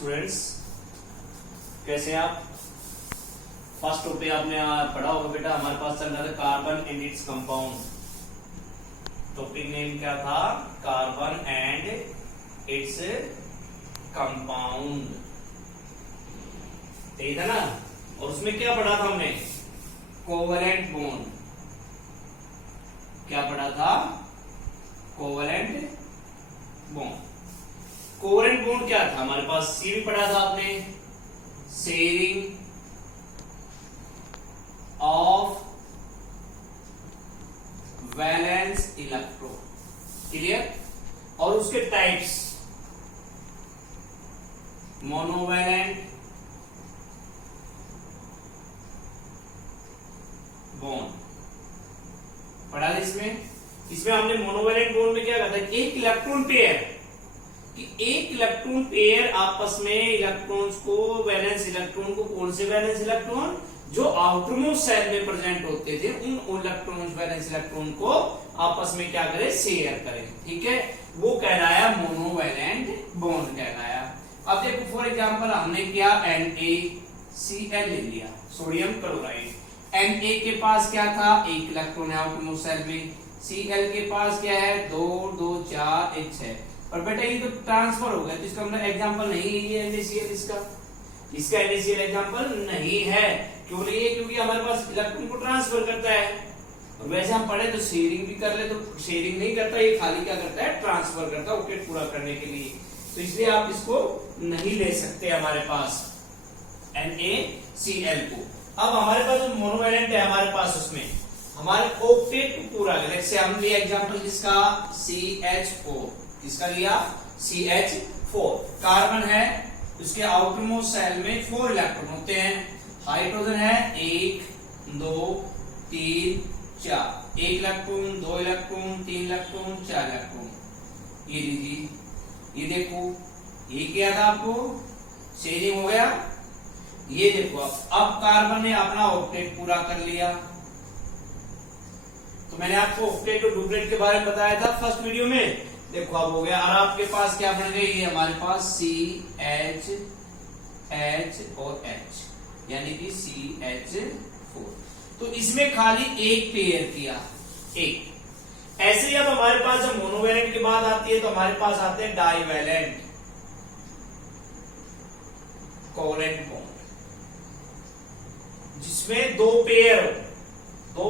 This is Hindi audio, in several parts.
स्टूडेंट्स, कैसे आप? फर्स्ट टॉपिक आपने पढ़ा होगा बेटा, हमारे पास चल रहा था carbon and its compound. Topic name क्या था? कार्बन एंड इट्स कंपाउंड, ठीक है ना। और उसमें क्या पढ़ा था हमने? Covalent bond. क्या पढ़ा था? Covalent bond. कोवलेंट बॉन्ड क्या था हमारे पास? सी भी पढ़ा था आपने, sharing of valence electron, clear. और उसके टाइप्स, मोनोवैलेंट बॉन्ड पढ़ा था। इसमें हमने मोनोवैलेंट बॉन्ड में क्या कहता है? एक इलेक्ट्रॉन पेयर, कि एक इलेक्ट्रॉन पेयर आपस में इलेक्ट्रॉन्स को, वैलेंस इलेक्ट्रॉन को, कौन से वैलेंस इलेक्ट्रॉन जो आउटरमोस्ट शेल में प्रेजेंट होते थे, उन इलेक्ट्रॉन, वैलेंस इलेक्ट्रॉन को आपस में क्या करें? शेयर करें, ठीक है। वो कहलाया मोनोवैलेंट बॉन्ड कहलाया। अब देखो फॉर एग्जांपल हमने क्या NaCl ले लिया, सोडियम क्लोराइड। Na के पास क्या था? एक इलेक्ट्रॉन है आउटरमोस्ट शेल में। Cl के पास क्या है? 2 2 4 1 6। और बेटा ये तो ट्रांसफर हो गया, तो इसका मतलब एग्जांपल नहीं है ये NaCl, इसका NaCl एग्जांपल नहीं है। क्यों नहीं है? क्योंकि हमारे पास इलेक्ट्रॉन को ट्रांसफर करता है। और वैसे हम पढ़े तो शेयरिंग भी कर ले, तो शेयरिंग नहीं करता, ये खाली क्या करता है? ट्रांसफर करता है ऑक्टेट पूरा करने के लिए। तो इसलिए आप इसको नहीं ले सकते हमारे पास NaCl को। अब हमारे पास जो मोनोवैलेंट है हमारे पास, उसमें हमारे ऑक्टेट को पूरा करें। जैसे हम लिया एग्जांपल किसका? CH4। किसका लिया? CH4। कार्बन है, उसके आउटरमोस्ट शेल में 4 इलेक्ट्रॉन होते हैं। हाइड्रोजन है 1 2 3 4, 1 इलेक्ट्रॉन, 2 इलेक्ट्रॉन, 3 इलेक्ट्रॉन, 4 इलेक्ट्रॉन। ये लीजिए, ये देखो, ये क्या था? आपको शेयरिंग हो गया। ये देखो, अब कार्बन ने अपना ऑक्टेट पूरा कर लिया। तो मैंने आपको ऑक्टेट और डुप्लेट के बारे में बताया था फर्स्ट वीडियो में। देखो अब हो गया। और आपके पास क्या बन गई? ये हमारे पास CH H और H, यानी कि CH4। तो इसमें खाली एक पेयर किया, एक। ऐसे ही अब हमारे पास जब मोनोवैलेंट की बात आती है तो हमारे पास आते हैं डाइवैलेंट कोवलेंट बॉन्ड, जिसमें दो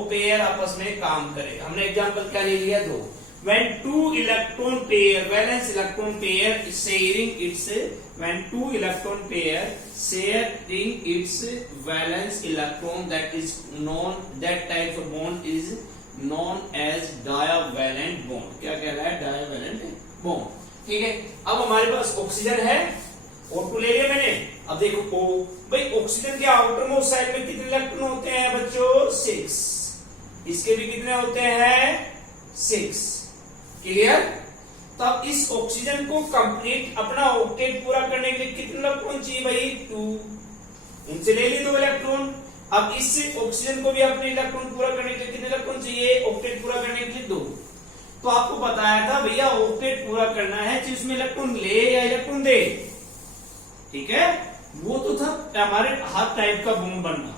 पेयर आपस में काम करे। हमने एग्जांपल क्या ले लिया? 2। When two electron pair, valence electron pair is sharing its, when two electron pair sharing its valence electron, that is known, that type of bond is known as divalent bond. क्या कह रहा है? divalent bond, ठीक है। अब हमारे पास ऑक्सीजन है, O2 ले लिया मैंने। अब देखो O, भाई ऑक्सीजन के आउटर मोस्ट साइड में कितने इलेक्ट्रॉन होते हैं बच्चों? 6। इसके भी कितने होते हैं? 6, क्लियर। तो अब इस ऑक्सीजन को कंप्लीट अपना ऑक्टेट पूरा करने के लिए कितने इलेक्ट्रॉन चाहिए भाई? 2। इनसे ले ली 2 इलेक्ट्रॉन। अब इस ऑक्सीजन को भी अपने इलेक्ट्रॉन पूरा करने के लिए कितने इलेक्ट्रॉन चाहिए? ऑक्टेट पूरा करने के लिए 2। तो आपको बताया था भैया ऑक्टेट पूरा करना है चाहे उसमें इलेक्ट्रॉन ले या इलेक्ट्रॉन दे, ठीक है। वो तो था हमारे हर टाइप का बॉन्ड बनना।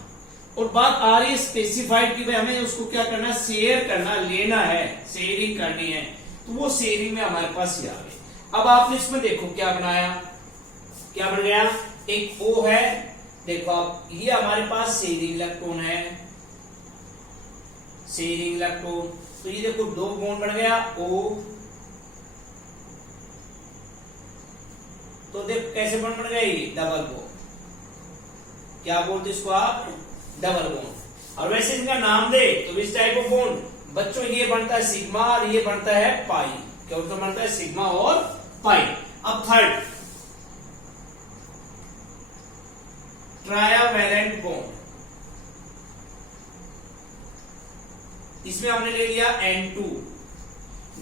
और बात आ रही है स्पेसिफाइड की, भाई हमें उसको क्या करना है? शेयर करना, लेना है, शेयरिंग करनी है। तो वो शेयरिंग में हमारे पास ये आ गई। अब आपने इसमें देखो क्या बनाया, क्या बन गया? एक O है, देखो आप, ये हमारे पास शेयरिंग इलेक्ट्रॉन है, शेयरिंग इलेक्ट्रॉन। तो ये देखो 2 बॉन्ड बन गया O। तो देखो कैसे बॉन्ड बन गई? Double bond. क्या बोलते इसको आप? Double bond. और वैसे इनका नाम दे तो इस टाइप ऑफ बॉन्ड बच्चों ये बनता है सिग्मा और ये बनता है पाई। क्या बनता है? सिग्मा और पाई। अब थर्ड, ट्राइवैलेंट बॉन्ड। इसमें हमने ले लिया N2,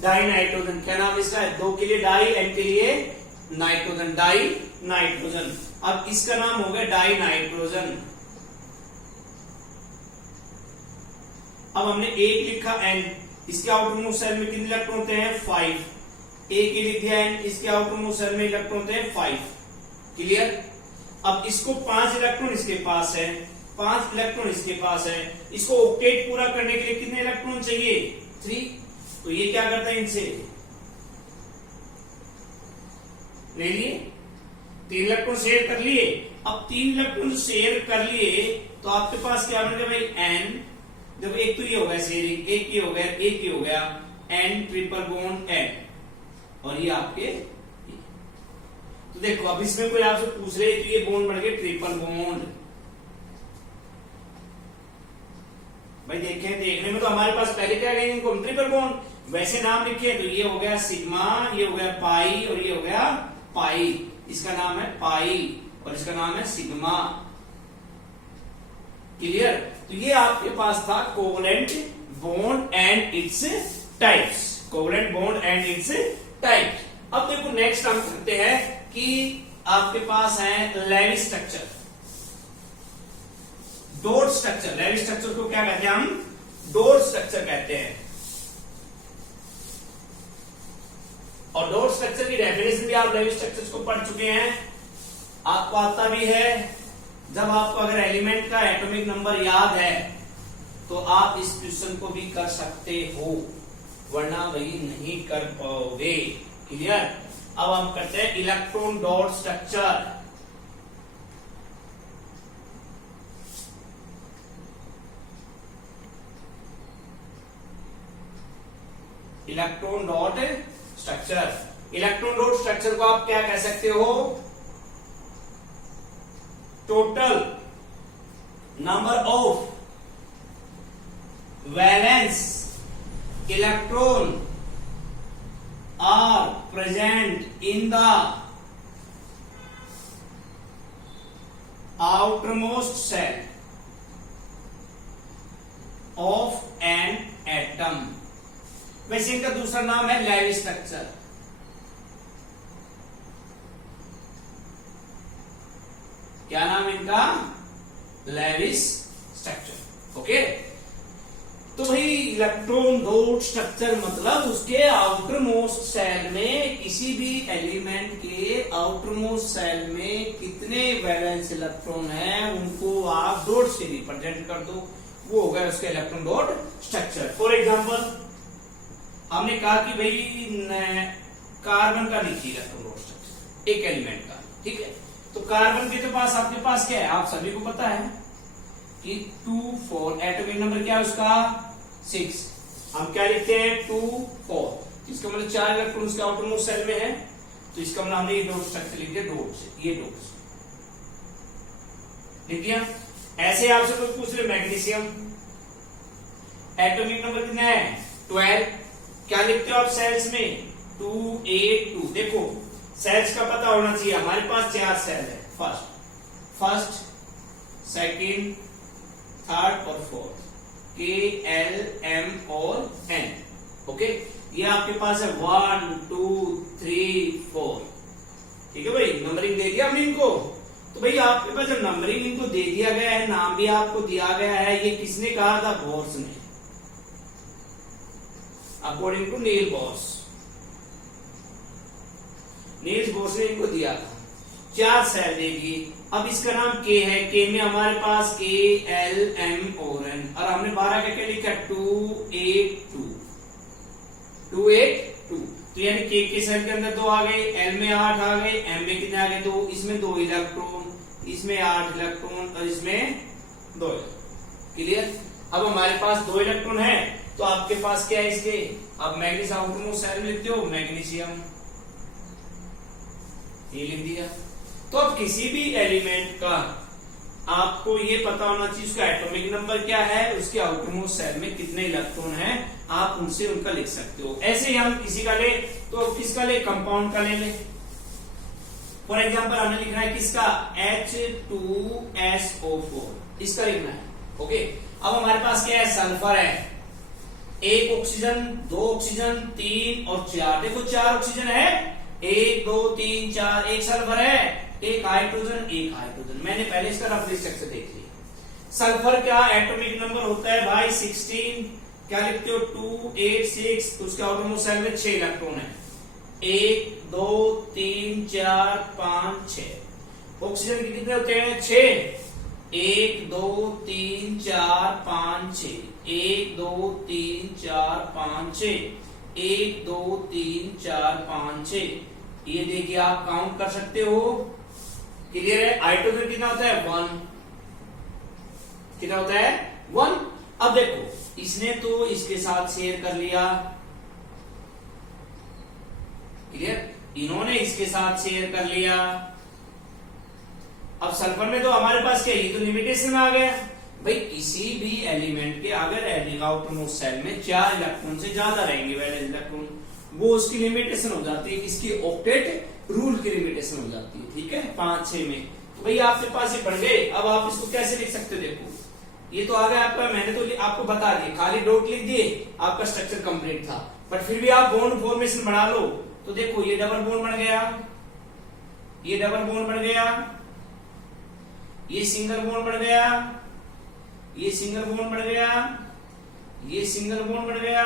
डाई नाइट्रोजन। क्या नाम इसका है? 2 के लिए डाई, N के लिए नाइट्रोजन, डाई नाइट्रोजन। अब इसका नाम हो गया डाई नाइट्रोजन। अब हमने एक लिखा N, इसके आउटरमोस्ट शेल में कितने इलेक्ट्रॉन होते हैं? 5। ए के लिख दिया N, इसके आउटरमोस्ट शेल में इलेक्ट्रॉन होते हैं 5, क्लियर। अब इसको 5 इलेक्ट्रॉन इसके पास है, 5 इलेक्ट्रॉन इसके पास है, इसको ऑक्टेट पूरा करने के लिए कितने इलेक्ट्रॉन चाहिए? 3। तो ये क्या करता है, इनसे ले लिए, 3 इलेक्ट्रॉन शेयर कर लिए। अब 3 इलेक्ट्रॉन शेयर कर लिए तो आपके पास क्या बन गया भाई, n। जब एक तो ये हो गया शेयरिंग, एक ये हो गया, एक ये हो गया, n ट्रिपल बॉन्ड n, और ये आपके। तो देखो अब इसमें कोई आपसे पूछ रहे तो ये बॉन्ड बन गए ट्रिपल बॉन्ड। भाई देखें, देखने में तो हमारे पास पहले क्या गए इनको, ट्रिपल बॉन्ड, वैसे नाम लिखे तो ये हो गया सिग्मा, ये हो गया पाई, और ये हो गया पाई। इसका नाम है पाई और इसका नाम है सिग्मा। क्लियर। तो ये आपके पास था covalent bond and its types, covalent bond and its types. अब देखो नेक्स्ट हम करते हैं कि आपके पास है Lewis structure, dot structure. Lewis structure को क्या कहते हैं हम, डॉट स्ट्रक्चर कहते हैं। और डॉट स्ट्रक्चर की डेफिनेशन भी आप लेविस स्ट्रक्चर्स को पढ़ चुके हैं, आपको आता भी है। जब आपको अगर एलिमेंट का एटॉमिक नंबर याद है तो आप इस क्वेश्चन को भी कर सकते हो, वरना वही नहीं कर पाओगे। क्लियर। अब हम करते हैं electron dot structure. Electron dot structure. Electron dot structure को आप क्या कह सकते हो, total number of valence electron are present in the outermost cell of an atom। वैसे इनका दूसरा नाम है लेविस स्ट्रक्चर। क्या नाम इनका, लेविस स्ट्रक्चर। ओके। तो भाई इलेक्ट्रॉन डॉट स्ट्रक्चर मतलब उसके आउटर मोस्ट सेल में, किसी भी एलिमेंट के आउटर मोस्ट सेल में कितने वैलेंस इलेक्ट्रॉन हैं उनको आप डॉट से रिप्रेजेंट कर दो, वो होगा उसका electron dot structure. For example हमने कहा कि भाई कार्बन का लिखिए इलेक्ट्रॉन डॉट स्ट्रक्चर एक एलिमेंट का, ठीक है। तो कार्बन के तो पास आपके पास क्या है, आप सभी को पता है कि 2 4 एटॉमिक नंबर क्या है उसका 6। हम क्या लिखते हैं 2 4, इसका मतलब 4 इलेक्ट्रॉन उसके आउटर मोस्ट सेल में है, तो इसका मतलब हमने ये डॉट स्ट्रक्चर लिख दिया, डॉट से, ये डॉट से लिख दिया। ऐसे आपसे कोई पूछ रहे मैग्नीशियम, एटॉमिक नंबर कितना है 12, क्या लिखते हो आप सेल्स में 2 8 2। देखो सेल्स का पता होना चाहिए, हमारे पास 4 सेल है, फर्स्ट सेकंड थर्ड और फोर्थ, के एल एम और एन। ओके, ये आपके पास है 1 2 3 4, ठीक है भाई, नंबरिंग दे दिया हमने इनको। तो भाई आपके पास जब नंबरिंग इनको दे दिया गया है, नाम भी आपको दिया गया है, ये किसने कहा था, बोर्स ने, according to Niels Bohr's. Niels Bohr's ने इनको दिया था 4 सेल देगी। अब इसका नाम के है, के में हमारे पास के एल एम और एन, और हमने 12 का क्या लिखा 2 8 2 2 8 2। तो यानी के सेल के अंदर 2 आ गए, एल में 8 आ गए, एम में कितने आ गए 2, इसमें 2 इलेक्ट्रॉन, इसमें 8 इलेक्ट्रॉन और इसमें 2। क्लियर। अब हमारे पास 2 इलेक्ट्रॉन है, तो आपके पास क्या है इसके, अब मैग्नीशियम आउटरमोस्ट सेल में लिखते हो मैग्नीशियम, ये लिख दिया। तो अब किसी भी एलिमेंट का आपको ये पता होना चाहिए उसका एटॉमिक नंबर क्या है, उसके आउटरमोस्ट सेल में कितने इलेक्ट्रॉन हैं, आप उनसे उनका लिख सकते हो। ऐसे ही हम किसी का ले, तो किसका ले, कंपाउंड का ले ले। फॉर एग्जांपल हमने लिखना है किसका H2SO4, इसका लिखना है। ओके, अब हमारे पास क्या है, सल्फर है, 1 ऑक्सीजन 2 ऑक्सीजन 3 और 4। देखो 4 ऑक्सीजन है, 1 2 3 4, 1 सल्फर है, 1 हाइड्रोजन 1 हाइड्रोजन। मैंने पहले इसका रफ स्ट्रक्चर देख लिया। सल्फर का एटॉमिक नंबर होता है भाई 16, क्या लिखते हो 2 8 6, तो उसके आउटरमोस्ट सेल में 6 इलेक्ट्रॉन है, 1 2 3 4 5 6। ऑक्सीजन के कितने होते हैं? 6। 1 2 3 4 5 6, 1 2 3 4 5 6, 1 2 3 4 5 6। ये देखिए आप काउंट कर सकते हो। क्लियर है? हाइड्रोजन कितना होता है? 1। कितना होता है? 1। अब देखो इसने तो इसके साथ शेयर कर लिया। क्लियर? इन्होंने इसके साथ शेयर कर लिया। अब सल्फर में तो हमारे पास क्या, ये तो लिमिटेशन आ गया भाई, किसी भी एलिमेंट के अगर आउटरमोस्ट सेल में 4 इलेक्ट्रॉन से ज्यादा रहेंगे वैलेंस इलेक्ट्रॉन, वो उसकी लिमिटेशन हो जाती है, इसकी ऑक्टेट रूल की लिमिटेशन हो जाती है। ठीक है, 5 6 में तो भाई आपके पास ये बढ़ गए। अब आप इसको कैसे लिख सकते हो? देखो ये तो आ गया आपका, मैंने तो आपको बता दिया, खाली डॉट लिख दिए, आपका स्ट्रक्चर कंप्लीट था। बट फिर भी आप बॉन्ड फॉर्मेशन बढ़ा लो तो देखो ये डबल बॉन्ड बन गया, ये डबल बॉन्ड बन गया, ये सिंगल बॉन्ड बढ़ गया, ये सिंगल बॉन्ड बढ़ गया, ये सिंगल बॉन्ड बढ़ गया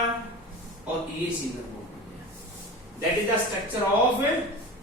और ये सिंगल बॉन्ड बढ़ गया। That is the structure of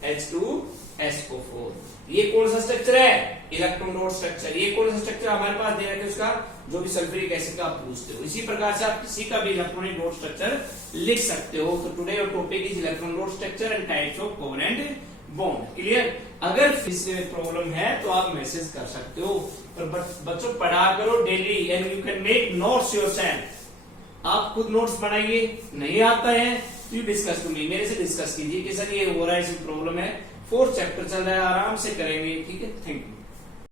H2SO4। ये कौन सा स्ट्रक्चर है? Electron dot structure. ये कौन सा स्ट्रक्चर हमारे पास दे रखे उसका, जो भी सल्फ्यूरिक एसिड का आप पूछते हो। इसी प्रकार से आप किसी का भी इलेक्ट्रॉनिक डॉट स्ट्रक्चर लिख सकते हो। तो today your topic is electron dot structure and types of covalent bond. Clear? अगर इसमें प्रॉब्लम है तो आप मैसेज कर सकते हो। पर बच्चों पढ़ा करो daily and you can make notes yourself. आप खुद नोट्स बनाइए, नहीं आता है तो यू डिस्कस टू मी, मेरे से डिस्कस कीजिए कि सर ये हो रहा है, इसमें प्रॉब्लम है। 4th चैप्टर चल रहा है, आराम से करेंगे। ठीक है, थैंक यू।